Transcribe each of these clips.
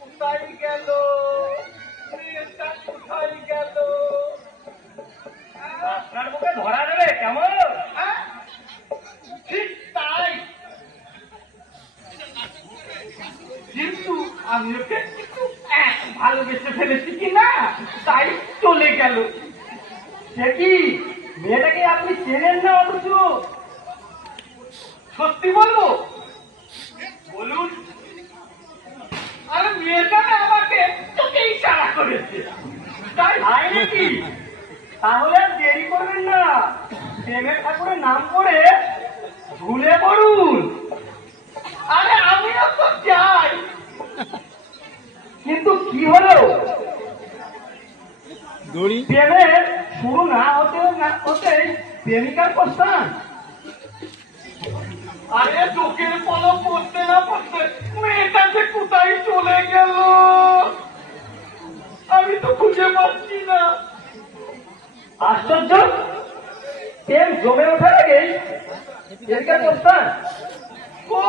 কোথায় গেল? কোথায় গেল আপনার মুখে ধরা দেবে কেমন হ্যাঁ? ঠিক তাই কিন্তু আমি ওকে একটু এক ভালোবেসে ফেলেছি কি না তাই চলে গেল সে কি মেয়েটাকে আপনি চেনেন না অথচ সত্যি বলব বলুন আরে মেয়েটা না আমাকে তোকে ইশারা করেছে। তাই তাই নাকি? তাহলে দেরি করবেন না। প্রেমের ঠাকুরের নাম করে ঝুলে পড়ুন। আরে আমিও তো চাই। কিন্তু কি হলো? প্রেমের শুরু না হতে না হতেই প্রেমিকার প্রস্থান। আরে চোখের পলক পড়তে না পড়তে মেয়েটা যে কোথায় চলে গেল? আমি তো খুঁজে পাচ্ছি না। আশ্চর্য? প্রেম জমে ওঠার আগেই ও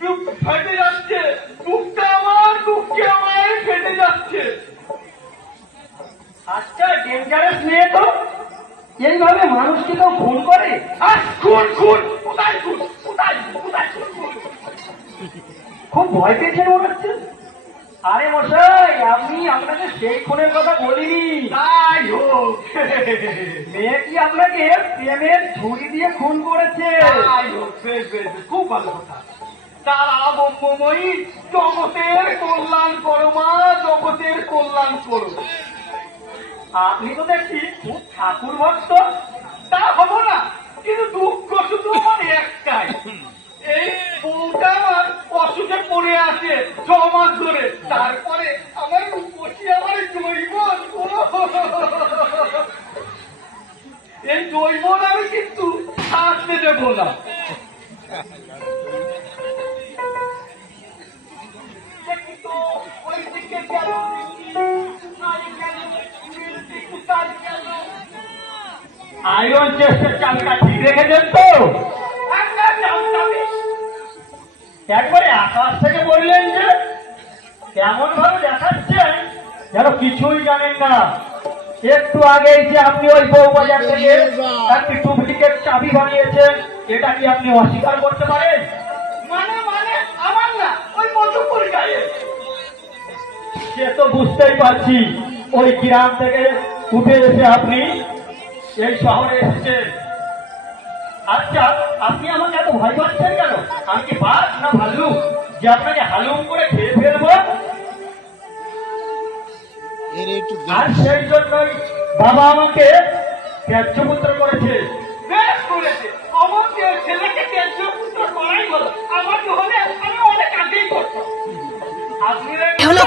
বুক ফেটে যাচ্ছে। বুকটা আমার বুককে আমার ফেটে যাচ্ছে। আচ্ছা ডেঞ্জারাস মেয়ে তো। এইভাবে মানুষকে কেউ ফোন করে? আর খুন খুন! কোথায় খুন? কোথায় কোথায় খুন খুন? খুব ভয় পেয়েছেন মনে হচ্ছে? আরে মশাই আমি আপনাকে সেই খুনের কথা বলিনি। তাই হোক। মেয়ে কি আপনাকে প্রেমের ছুরি দিয়ে খুন করেছে? তাই হোক বেশ বেশ খুব ভালো কথা। তারা ব্রহ্মময়ী জগতের কল্যাণ করো মা জগতের কল্যাণ করো। আপনি তো দেখছি খুব ঠাকুর ভক্ত। তা হব না কিন্তু দুঃখ শুধু আমার একটাই। এই বউটা আমার অসুখে আছে ছ মাস ধরে তারপরে আমার রূপসী আমার জৈবন। এই জৈবন আমি কিন্তু আসতে দেবো না। আয়রন চেস্টের চালটা ঠিক রেখেছেন তো? একবারে আকাশ থেকে বললেন যে কেমন ভাবে দেখাচ্ছেন? যেন কিছুই জানেন না। একটু আগেই যে আপনি ওই বউ বাজার থেকে একটি ডুপ্লিকেট চাবি বানিয়েছেন এটা কি আপনি অস্বীকার করতে পারেন? মানে মানে আমার না ওই মধুপুর গায়ে। সে তো বুঝতেই পারছি ওই গ্রাম থেকে উঠে এসে আপনি এই শহরে এসেছেন। আচ্ছা আপনি আমাকে এত ভয় পাচ্ছেন কেন? আমি কি বাঘ না ভাল্লুক? যে আপনাকে হালুম করে খেয়ে ফেলব? আর সেই জন্যই বাবা আমাকে ত্যায্যপুত্র করেছে। বেশ করেছে। আমার ছেলেকে ত্যায্য পুত্র করাই হলো। আমার তো হলে আমি অনেক আগেই করতাম। আপনি হলো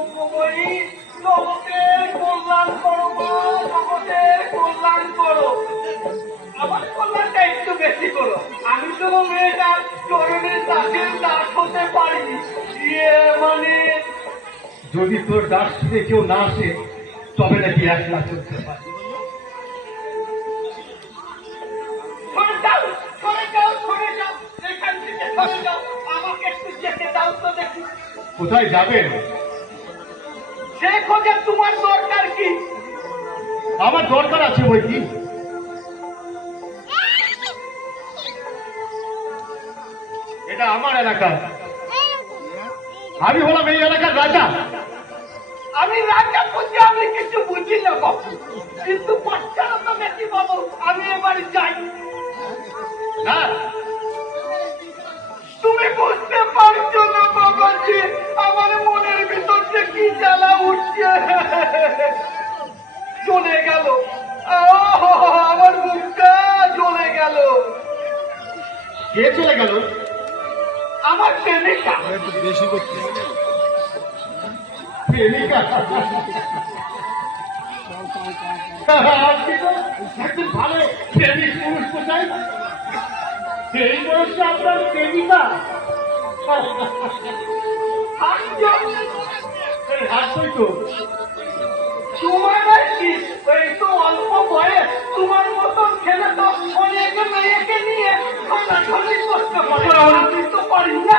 তারা জগতের কল্যাণ করো জগতের কল্যাণ করো। আমার কল্যাণ মেয়েটার চরণের দাসের দাস হতে পারি ইয়ে মানে যদি তোর দাস থেকে কেউ না আসে তবে নাকি একলা চলতে পারে। কোথায় যাবেন? খোঁজে তোমার দরকার কি? আমার দরকার আছে বই কি? এটা আমার এলাকা। আমি হলাম এই এলাকার রাজা। আমি রাজা বুঝি আমি কিছু বুঝি না বাবু। কিন্তু বাচ্চারা তো বেশি বাবু আমি এবার যাই। না তুমি বুঝতে পারছ না বাবাজি আমার মনের ভিতর যে কি জ্বালা উঠছে? চলে গেল। আমার বুকটা চলে গেল। কে চলে গেল? আমার প্রেমিকা। প্রেমিকা? আপনি তো একজন ভালো প্রেমিক পুরুষ কোথায়? এই বয়সে আপনার প্রেমিকা? হাসবই তো। তোমার এই তো অল্প বয়স। তোমার মতন ছেলে তো অনেক মেয়েকে নিয়ে ঠোলাঠলি করতে পারে। আমি তো পারি না।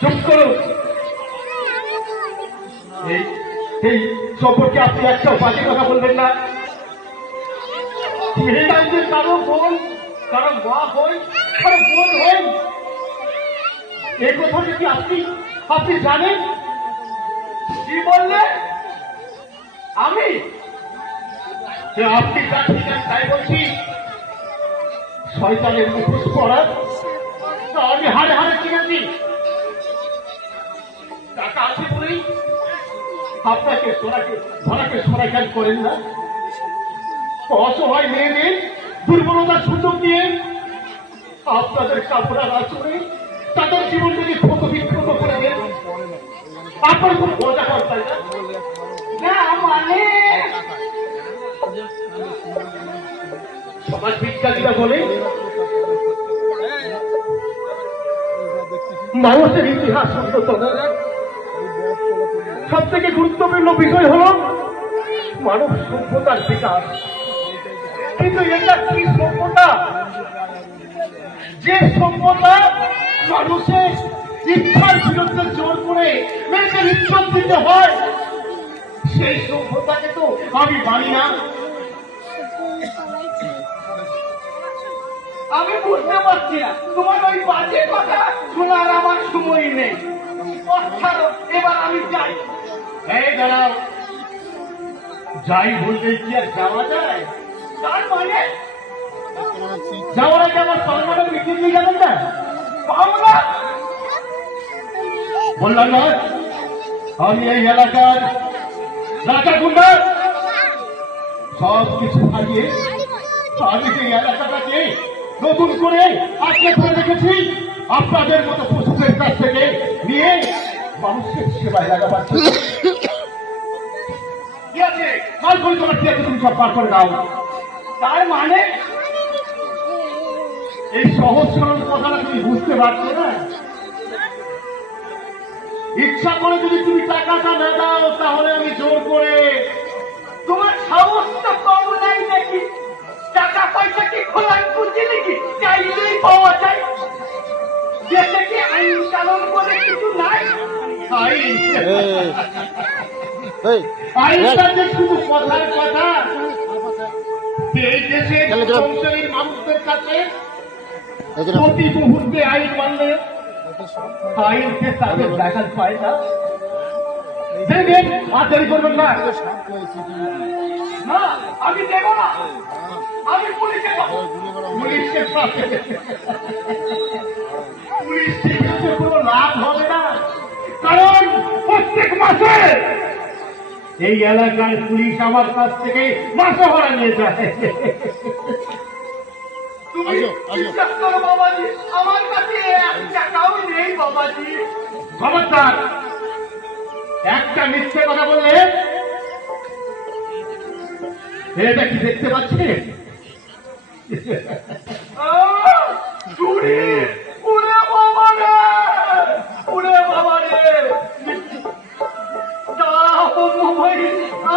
চুপ করো। এই এই সম্পর্কে আপনি একটা বাজে কথা বলবেন না? মেয়েরাই যে কারও বোন কারও মা হই কারও এই আপনি জানেন, কি বললে? আমি? আপনি যা ঠিক তাই বলছি। শয়তানের মুখোশ পড়া তা আমি হারে হারে কিনেছি। টাকা আছে বলেই আপনাকে, সোনাকে, ধরাকে সোনাকাল করেন না। অসহায় মেয়েদের দুর্বলতার সুযোগ দিয়ে আপনাদের কাপড়া আচরে তাদের জীবনটাকে ক্ষত বিক্ষত করে দেন। আপনার খুব মজা কর তাই না? না মানে? সমাজ বিজ্ঞানীরা বলে মানুষের ইতিহাস অন্যতম সব থেকে গুরুত্বপূর্ণ বিষয় হল মানব সভ্যতার বিকাশ। কিন্তু এটা কি সভ্যতা? যে সভ্যতা মানুষের ইচ্ছার বিরুদ্ধে জোর করে মেয়েদের ইচ্ছা দিতে হয়, সেই সভ্যতাকে তো আমি মানি না। আমি বুঝতে পারছি না। তোমার ওই বাজে কথা শোনার আমার সময় নেই। এবার আমি যাই। হ্যাঁ দাঁড়াও। যাই বললে কি আর যাওয়া যায়? যাওয়ার আগে আমার পাওনাটা মিটিয়ে দিয়ে যাবেন না? পাওনা! বললাম না। আমি এই এলাকার রাজা গুন্ডা। সব কিছু হারিয়ে আমি এই এলাকাটাকে নতুন করে আজকে করে রেখেছি। আপনাদের মতো পশুদের কাছ থেকে নিয়ে মানুষের সেবায় লাগাবার জন্য। কি আছে? মাল করে তোমার কি আছে তুমি সব বার করে দাও। তার মানে? এই সহজ সরল কথাটা তুমি বুঝতে পারছ না? ইচ্ছা করে যদি তুমি টাকাটা না দাও তাহলে আমি জোর করে তোমার সাহস তো কম নাই নাকি? টাকা পয়সা কি খোলাই খুঁজি নাকি? চাইলেই পাওয়া যায়। দেশে কি আইন কানুন বলে কিছু নাই? আইন আইনটা যে শুধু কথার কথা দেশের সংসারীর মানুষদের কাছে। প্রতি মুহূর্তে আইন মানলে আইনকে তাদের দেখার পায় না। দেখবেন আর করবেন না। না আমি দেব না। আমি পুলিশে পাবো পুলিশের সাথে পুলিশ থেকে কোনো লাভ হবে না। কারণ প্রত্যেক মাসে এই এলাকার পুলিশ আমার কাছ থেকে মাসে ভাড়া নিয়ে যায়। তুমি বিশ্বাস করো বাবাজি আমার কাছে এক টাকাও নেই বাবাজি। খবরদার একটা মিথ্যে কথা বললে? এটা কি দেখতে ও চুরি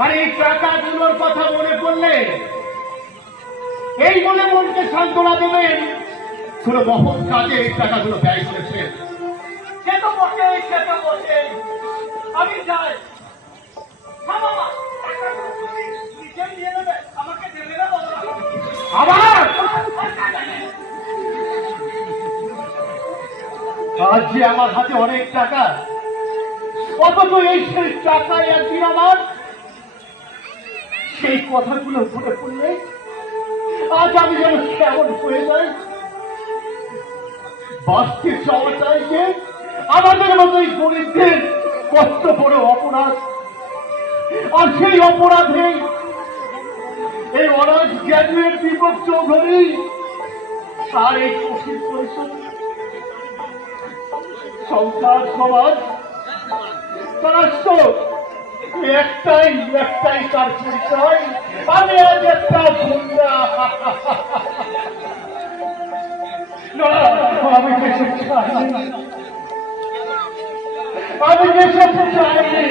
আর এই টাকাগুলোর কথা মনে পড়লে এই মনে মনকে সান্ত্বনা দেবেন। শুধু মহৎ কাজে এই টাকাগুলো ব্যয় করেছেন সে যে আমার হাতে অনেক টাকা এই সেই সেই কথাগুলো মনে পড়লে আজ আমি যেন কেমন হয়ে যাই। বাস্তে চাওয়া চাই যে আমাদের মতো এই গরিবদের কষ্ট বড় অপরাধ। আর সেই অপরাধে এই অনাজ গ্র্যাজুয়েট দীপক চৌধুরী আর এই কঠিন পরিশ্রম সংসার সমাজ রাষ্ট্র একটাই একটাই তার পরিচয়। আমি আজ একটা গুন্ডা আমি চাই